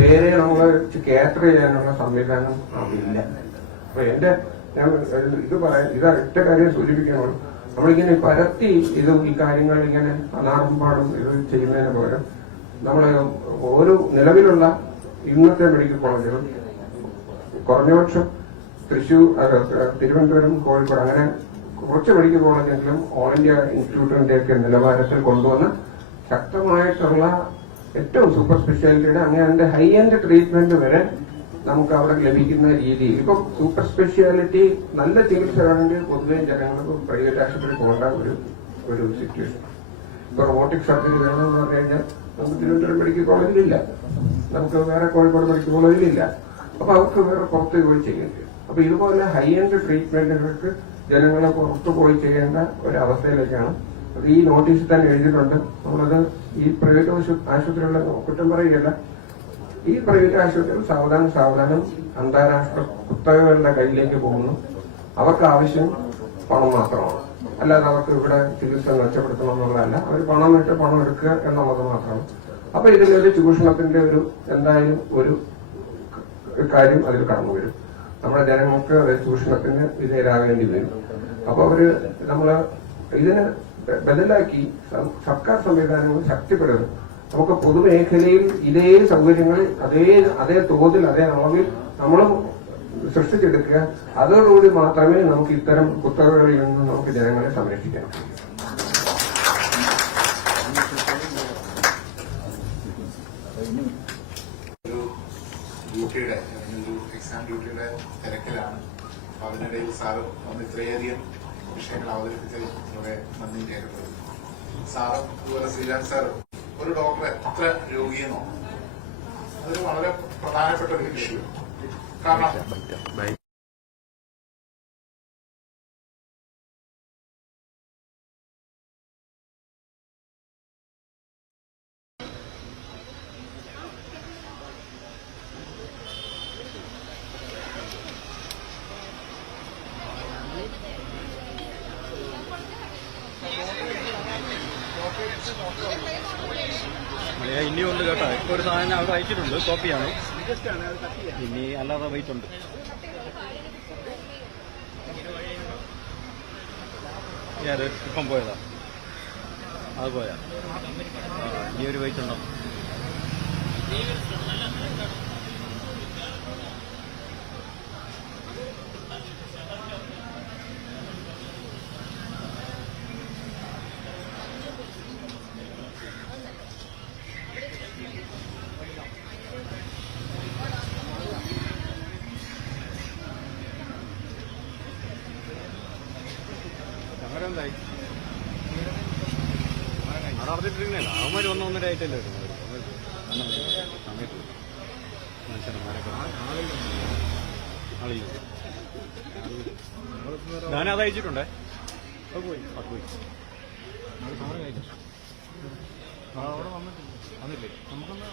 പേരെ നമ്മൾ കാറ്റർ ചെയ്യാനുള്ള സംവിധാനം ഇല്ല. അപ്പൊ എന്റെ ഞാൻ ഇത് പറയാൻ ഇത് ഒറ്റ കാര്യം സൂചിപ്പിക്കണം നമ്മളിങ്ങനെ പരത്തി ഇത് ഈ കാര്യങ്ങൾ ഇങ്ങനെ അനാടമ്പാടും ഇത് ചെയ്യുന്നതിന് പകരം നമ്മൾ ഒരു നിലവിലുള്ള ഇന്നത്തെ മെഡിക്കൽ കോളേജുകൾ കുറഞ്ഞപക്ഷം തൃശൂർ തിരുവനന്തപുരം കോഴിക്കോട് അങ്ങനെ കുറച്ച് മെഡിക്കൽ കോളേജെങ്കിലും ഓൾ ഇന്ത്യ ഇൻസ്റ്റിറ്റ്യൂട്ടിന്റെ ഒക്കെ നിലവാരത്തിൽ കൊണ്ടുവന്ന് ശക്തമായിട്ടുള്ള ഏറ്റവും സൂപ്പർ സ്പെഷ്യാലിറ്റിയുടെ അങ്ങനെ അതിന്റെ ഹൈ എൻഡ് ട്രീറ്റ്മെന്റ് വരെ നമുക്ക് അവിടെ ലഭിക്കുന്ന രീതി. ഇപ്പം സൂപ്പർ സ്പെഷ്യാലിറ്റി നല്ല ചികിത്സ വേണമെങ്കിൽ പൊതുവെ ജനങ്ങൾക്ക് പ്രൈവറ്റ് ആശുപത്രി പോകേണ്ട ഒരു ഒരു സിറ്റുവേഷൻ ഇപ്പൊ റോബോട്ടിക് സർജറി വേണമെന്ന് പറഞ്ഞു കഴിഞ്ഞാൽ നമുക്ക് തിരുവനന്തപുരം മെഡിക്കൽ കോളേജിലില്ല നമുക്ക് വേറെ കോഴിക്കോട് മെഡിക്കൽ കോളേജിലില്ല അപ്പൊ അവർക്ക് വേറെ പുറത്ത് പോയി ചെയ്യേണ്ടി അപ്പൊ ഇതുപോലെ ഹൈ എൻഡ് ട്രീറ്റ്മെന്റുകൾക്ക് ജനങ്ങളെ പുറത്തു പോയി ചെയ്യേണ്ട ഒരു അവസ്ഥയിലേക്കാണ് ഈ നോട്ടീസിൽ തന്നെ എഴുതിയിട്ടുണ്ട്. നമ്മളത് ഈ പ്രൈവറ്റ് ആശുപത്രികളിൽ ആശുപത്രികളെ കുറ്റം പറയുകയല്ല. ഈ പ്രൈവറ്റ് ആശുപത്രികൾ സാവധാനം സാവധാനം അന്താരാഷ്ട്ര കുത്തകകളുടെ കയ്യിലേക്ക് പോകുന്നു. അവർക്ക് ആവശ്യം പണം മാത്രമാണ്. അല്ലാതെ അവർക്ക് ഇവിടെ ചികിത്സ മെച്ചപ്പെടുത്തണം എന്നുള്ളതല്ല അവർ പണം ഇട്ട് പണം എടുക്കുക എന്നുള്ളത് മാത്രമാണ്. അപ്പൊ ഇതിലൊരു ചൂഷണത്തിന്റെ ഒരു എന്തായാലും ഒരു കാര്യം അതിൽ കടന്നു വരും. നമ്മുടെ ജനങ്ങൾക്ക് ചൂഷണത്തിന് വിധേയരാകേണ്ടി വരും. അപ്പൊ അവർ നമ്മൾ ഇതിന് ബദലാക്കി സർക്കാർ സംവിധാനങ്ങൾ ശക്തിപ്പെടുന്നു. നമുക്ക് പൊതുമേഖലയിൽ ഇതേ സൗകര്യങ്ങൾ അതേ അതേ തോതിൽ അതേ അളവിൽ നമ്മൾ സൃഷ്ടിച്ചെടുക്കുക. അതോടുകൂടി മാത്രമേ നമുക്ക് ഇത്തരം കുത്തകകളിൽ നിന്ന് നമുക്ക് ജനങ്ങളെ സംരക്ഷിക്കാൻ ഡ്യൂട്ടിയുടെ എക്സാം ഡ്യൂട്ടിയുടെ തിരക്കിലാണ്. അതിനിടയിൽ സാറ് വന്ന് ഇത്രയധികം വിഷയങ്ങൾ അവതരിപ്പിച്ചതിൽ വളരെ നന്ദി രേഖപ്പെടുത്തുന്നു. സാറും അതുപോലെ ശ്രീരാജ് സാർ ഒരു ഡോക്ടർ എത്ര രോഗിയെ നോക്കും അതൊരു വളരെ പ്രധാനപ്പെട്ട ഒരു ഇഷ്യൂ കാരണം മലയാ ഇനിയും ഉണ്ട് കേട്ടോ. ഇപ്പോൾ ഒരു സാധനം അവിടെ അയച്ചിട്ടുണ്ട് കോപ്പിയാണ് ഇനി അല്ലാതെ വെയിറ്റ് ഉണ്ട്. ഏത് ഇപ്പം പോയതാ. അത് പോയാ. ഇനി ഒരു വെയിറ്റ് ഉണ്ടോ അങ്ങനെ എന്തായി നമുക്കൊന്ന്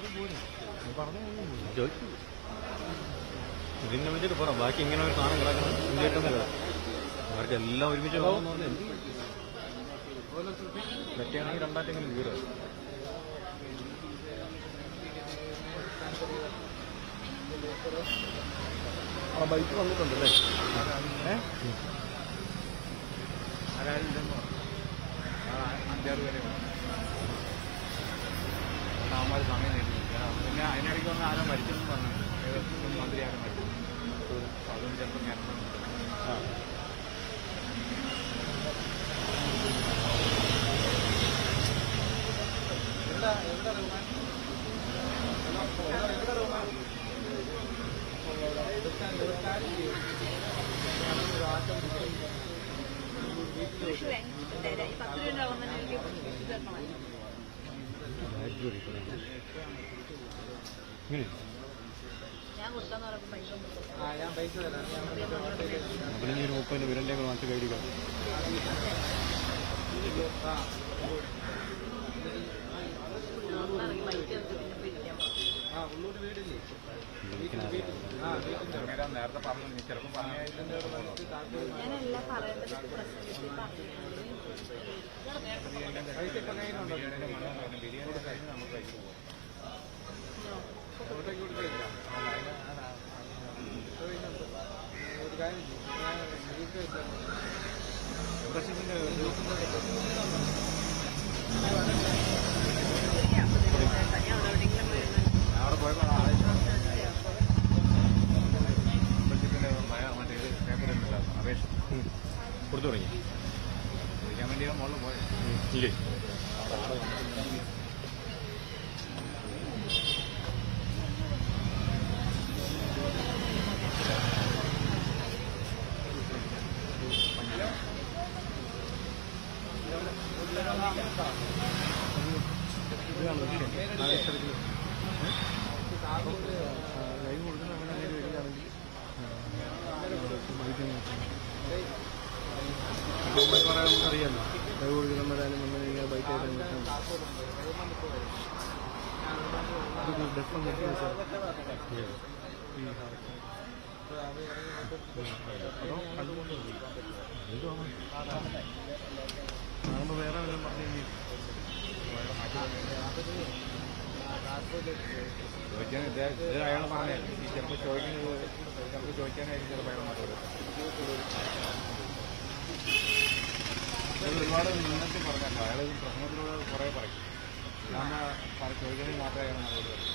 പറഞ്ഞു ചോദിച്ചു ഇതിനെ വെച്ചിട്ട് പറ ബാക്കി ഇങ്ങനെ ഒരു സാധനം കിടക്കണം അവർക്ക് എല്ലാം ഒരുമിച്ച് പോകുന്നു പറ്റുകയാണെങ്കിൽ രണ്ടായിട്ടെങ്കിലും വീട് ആ ബൈക്ക് വന്നിട്ടുണ്ടല്ലേ? ഏഹ് അഞ്ചാറ് പേരെ അവന്മാർ സമയം നേടി പിന്നെ അതിനിടയ്ക്ക് വന്ന് ആരോ മരിച്ചെന്ന് പറഞ്ഞു മന്ത്രി ആരോ മരിച്ചു അതും ചിലപ്പോൾ നേരത്തെ ആ പത്ത് രൂപ ആവുന്ന എനിക്ക് തരണം ഇങ്ങനെ ഞാൻ കൊടുക്കാന്ന് പറയുമ്പോൾ പൈസ കൊടുക്കും. അപ്പം ഇനി ഒരു മുപ്പതിന് മുപ്പതിന്റെ കൂടെ മാറ്റി കയറിക്കാം കൊടുത്തു തുടങ്ങി ലൈവ് കൊടുക്കുന്ന അങ്ങനെ വരികയാണെങ്കിൽ പറയാൻ കാണുമ്പോൾ വേറെ പറഞ്ഞു ഈ ചിലപ്പോൾ ചോദിക്കുന്നത് ചിലപ്പോൾ ചോദിക്കാനായിരിക്കും ചിലപ്പോൾ അയാൾ അയാൾ ഒരുപാട് മുന്നത്തെ പറഞ്ഞല്ലോ. അയാൾ പ്രശ്നത്തിലൂടെ കുറേ പറയും. ചോദിക്കുന്നതിന് മാത്രമേ